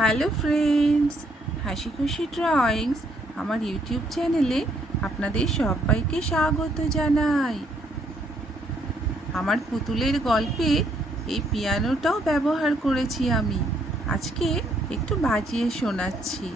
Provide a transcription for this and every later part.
Hello friends, হাসি খুশি drawings আমার ইউটিউব চ্যানেলে আপনাদের সবাইকে স্বাগত জানাই। আমার পুতুলের গল্পে এই পিয়ানোটাও ব্যবহার করেছি আমি। আজকে একটু বাজিয়ে শোনাচ্ছি।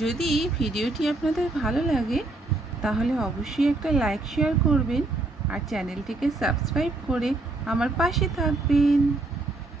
যদি ভিডিওটি আপনাদের ভালো লাগে তাহলে অবশ্যই একটা লাইক শেয়ার করবেন আর চ্যানেলটিকে সাবস্ক্রাইব করে আমার পাশে থাকবেন।